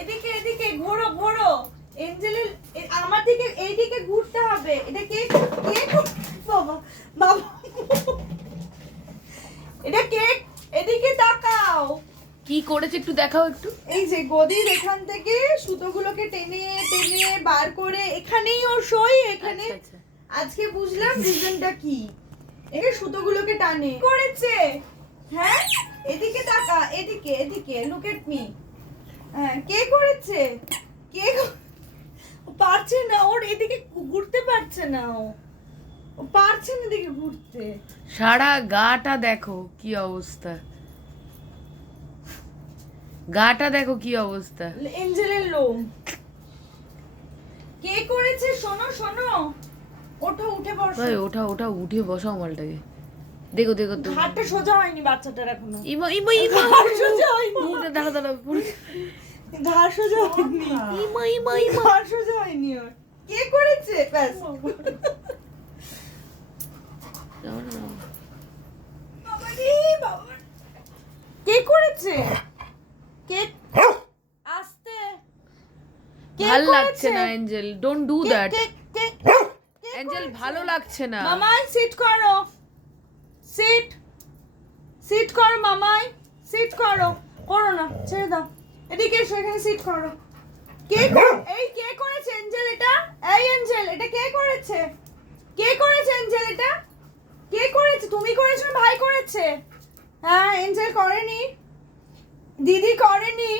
এদিকে এদিকে ঘোরো ঘোরো। এঞ্জেলের আমার দিকে এইদিকে ঘুরতে হবে। এটা কে কে বাবা বাবা এটা কে? এদিকে তাকাও। কি করেছে একটু দেখাও একটু। এই যে গদির এখান থেকে সুতোগুলোকে টেনে টেনে বার করে এখানেই ও সই এখানে। আচ্ছা। আজকে বুঝলাম রিজনটা কি। এই সুতোগুলোকে টানে করেছে। হ্যাঁ এদিকে তাকা, এদিকে এদিকে লুক এট মি। হ্যাঁ কে করেছে? কে পারছে না, ওর এদিকে ঘুরতে পারছে না, ও পারছে না এদিকে ঘুরতে। সারা গাটা দেখো কি অবস্থা, গাটা দেখো কি অবস্থা। এঞ্জেলের লোম কে করেছে? শোনো শোনো, ওঠো উঠে বসো। ভাই ওঠা ওঠা উঠে বসাও মালটাকে। দেখো দেখো তো ঘাটটা সোজা হয়নি বাচ্চাটার এখনো। ইমা ইমা ইমা ঘাড় সোজা হয়নি। দাঁড়া দাঁড়া ঘাড় সোজা হয়নি। ইমা ইমা ইমা। ঘাড় সোজা হয়নি ওর। কে করেছে? ব্যাস। বাবারে বাবা। কে করেছে? কে? আস্তে। কে ভাল করেছে? লাগছে না Angel, don't do K- that. K- K- K Angel করেছে? ভালো লাগছে না। মামাই সিট করো, সিট সিট করো মামাই, সিট করো। করো না, ছেড়ে দাও। এদিকে এসো, এখানে সিট করো। এই কে করেছে এঞ্জেল এটা? এই এঞ্জেল এটা কে করেছে? কে করেছে এঞ্জেল এটা? কে করেছে? তুমি করেছো না ভাই করেছে? হ্যাঁ এঞ্জেল করেনি, দিদি করেনি,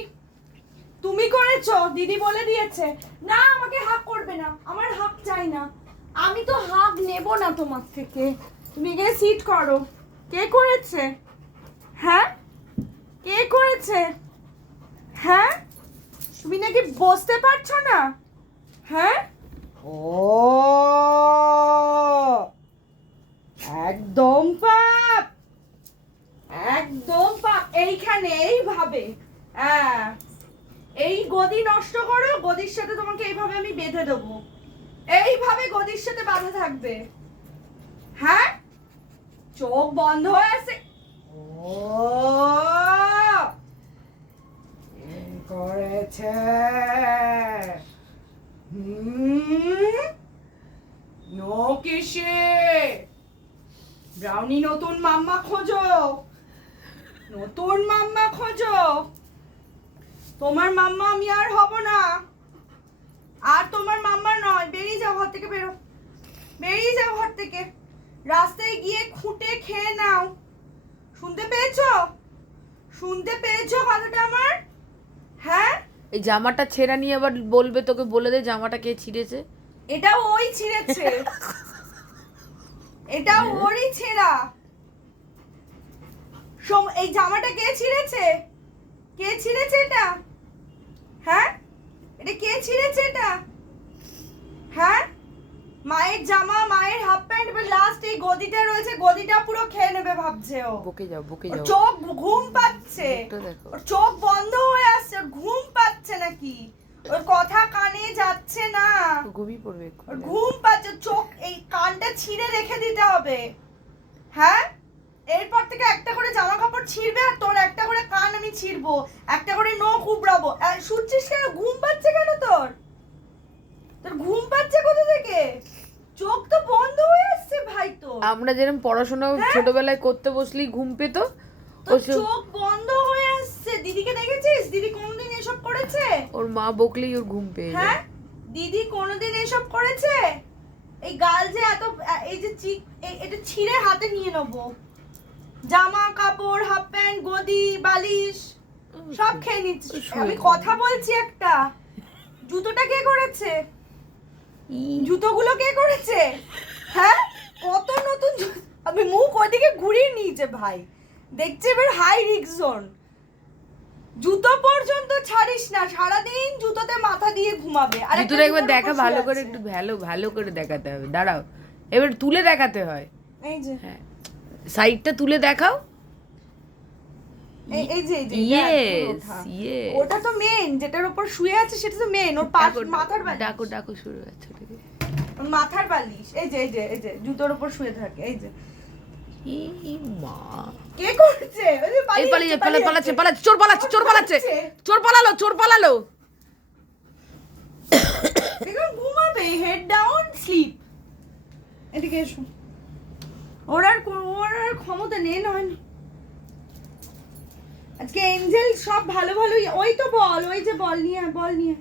তুমি করেছো। দিদি বলে দিয়েছে না আমাকে হাক করবে না, আমার হাক চাই না, আমি তো হাক নেব না তোমার থেকে। তুমি এখানে সিট করো। কে করেছে? হ্যাঁ কে করেছে? হ্যাঁ তুমি নাকি বসতে পারছো না? হ্যাঁ ও একদম পাপ, একদম পাপ। এইখানে এইভাবে হ্যাঁ এই গদি নষ্ট করো, গদির সাথে তোমাকে এইভাবে আমি বেঁধে দেবো, এইভাবে গদির সাথে বাঁধা থাকবে। হ্যাঁ চোখ বন্ধ হয়ে আছে। ও করেছে নো কিসে ব্রাউনি, নতুন মাম্মা খোঁজো, নতুন মাম্মা খোঁজো। তোমার মাম্মা আমি আর হব না, আর তোমার মাম্মা নয়। বেরিয়ে যাও ঘর থেকে, বেরো, বেরিয়ে যাও ঘর থেকে। রাস্তায় গিয়ে খুঁটে খেয়ে নাও। শুনতে পেয়েছো? শুনতে পেয়েছো কথাটা আমার? হ্যাঁ এই জামাটা ছেঁড়া নিয়ে আবার বলবে, তোকে বলে দে জামাটা কে ছিঁড়েছে। এটা ওই ছিঁড়েছে, এটা ওরই ছেঁড়া। এই জামাটা কে ছিঁড়েছে? কে ছিঁড়েছে এটা? হ্যাঁ এটা কে ছিঁড়েছে এটা? হ্যাঁ মায়ের জামা, মায়ের হাফ প্যান্ট, এবার লাস্ট এই গদিটা রয়েছে, গদিটা পুরো খেয়ে নেবে ভাবছে ও। বকে যাও বকে ওর যাও। চোখ ঘুম পাচ্ছে, মুখটা দেখো। ওর চোখ বন্ধ হয়ে আসছে, ওর ঘুম পাচ্ছে নাকি? ওর কথা কানে যাচ্ছে না, ঘুমিয়ে পড়বে ওর এক্ষুনি। ঘুম পাচ্ছে। চোখ এই কানটা ছিঁড়ে রেখে দিতে হবে। হ্যাঁ এরপর থেকে একটা করে জামা কাপড় ছিঁড়বে, আর তোর একটা করে কান আমি ছিঁড়বো, একটা করে নখ উবড়াবো। শুনছিস কেন? ঘুম পাচ্ছে কেন তোর? তোর ঘুম পাচ্ছে কোথা থেকে? চোখ তো বন্ধ হয়ে আসছে ভাই তো। আমরা যেরকম পড়াশোনা হ্যাঁ? ছোটবেলায় করতে বসলেই ঘুম পেতো, তোর চোখ বন্ধ হয়ে আসছে। দিদিকে দেখেছিস? দিদি কোনোদিন এসব করেছে? ওর মা বকলেই ওর ঘুম পেয়ে যায়। হ্যাঁ দিদি কোনোদিন এসব করেছে? এই গাল যে এত, এই যে এটা ছিঁড়ে হাতে নিয়ে নেবো। জামা কাপড়, হাফ প্যান্ট, গদি, বালিশ সব খেয়ে নিচ্ছি। আমি কথা বলছি একটা। জুতোটা কে করেছে? জুতোগুলো কে করেছে? হ্যাঁ কত নতুন আমি মুখ ওইদিকে ঘুরিয়ে নিয়েছে ভাই, দেখছে এবার হাই রিস্ক জোন। জুতো পর্যন্ত ছাড়িস না, সারাদিন জুতোতে মাথা দিয়ে ঘুমাবে। আর জুতোটা একবার দেখা ভালো করে, একটু ভালো ভালো করে দেখাতে হবে। দাঁড়াও, এবার তুলে দেখাতে হয়। এই যে হ্যাঁ সাইডটা তুলে দেখাও। এই যে ইয়েস ইয়েস। ওটা তো মেন, যেটার উপর শুয়ে আছে সেটা তো মেন। ওর মাথার বালিশ, ডাকো ডাকো শুরু হচ্ছে থেকে। ওর মাথার বালিশ। এই যে এই যে এই যে জুতোর উপর শুয়ে থাকে। এই যে এই মা কে করছে? ওই যে এই পালিয়ে পালাচ্ছে চোর পালালো দেখুন ঘুমাবে, হেড ডাউন, স্লিপ। এদিকে এসো। ওর আর ক্ষমতা নেই নয় না। আজকে এঞ্জেল সব ভালো ভালোই। ওই তো বল, ওই যে বল নিয়ে